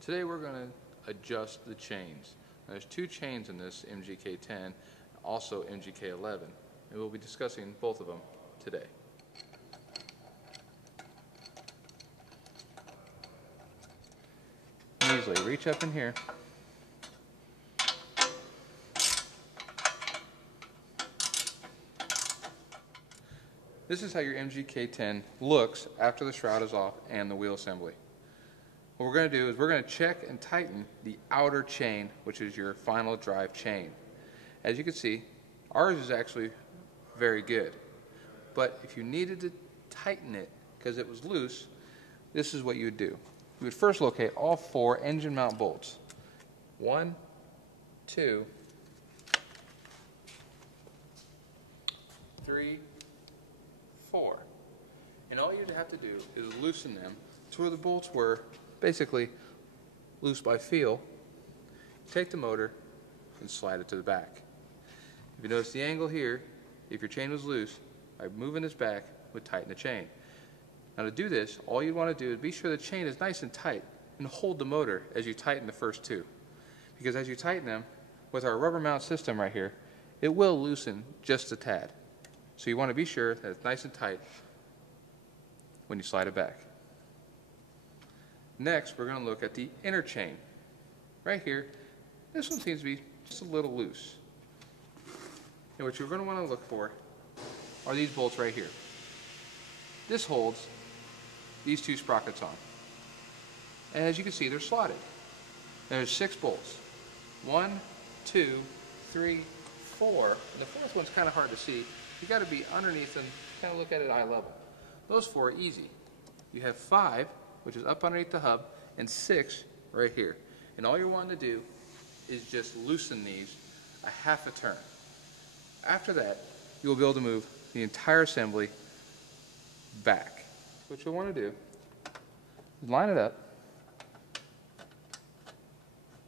Today we're going to adjust the chains. Now, there's two chains in this MGk10, also MGk11, and we'll be discussing both of them today. Easily reach up in here. This is how your MGk10 looks after the shroud is off and the wheel assembly. What we're going to do is we're going to check and tighten the outer chain, which is your final drive chain. As you can see, ours is actually very good. But if you needed to tighten it because it was loose, this is what you would do. You would first locate all 4 engine mount bolts. 1, 2, 3, 4. And all you'd have to do is loosen them to where the bolts were basically loose by feel. Take the motor and slide it to the back. If you notice the angle here, if your chain was loose, by moving this back would tighten the chain. Now to do this, all you want to do is be sure the chain is nice and tight and hold the motor as you tighten the first 2. Because as you tighten them, with our rubber mount system right here, it will loosen just a tad. So you want to be sure that it's nice and tight when you slide it back. Next, we're going to look at the inner chain. Right here, this one seems to be just a little loose. And what you're going to want to look for are these bolts right here. This holds these 2 sprockets on. And as you can see, they're slotted. There's 6 bolts. 1, 2, 3, 4. And the 4th one's kind of hard to see. You've got to be underneath and kind of look at it eye level. Those 4 are easy. You have 5, which is up underneath the hub, and 6 right here. And all you're wanting to do is just loosen these a half a turn. After that, you'll be able to move the entire assembly back. What you'll want to do is line it up,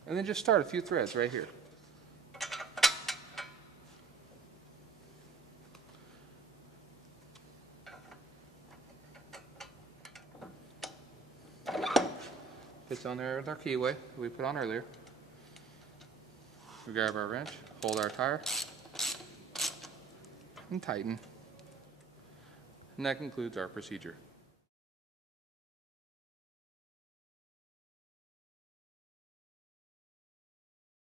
and then just start a few threads right here. Fits on there with our keyway that we put on earlier. We grab our wrench, hold our tire, and tighten. And that concludes our procedure.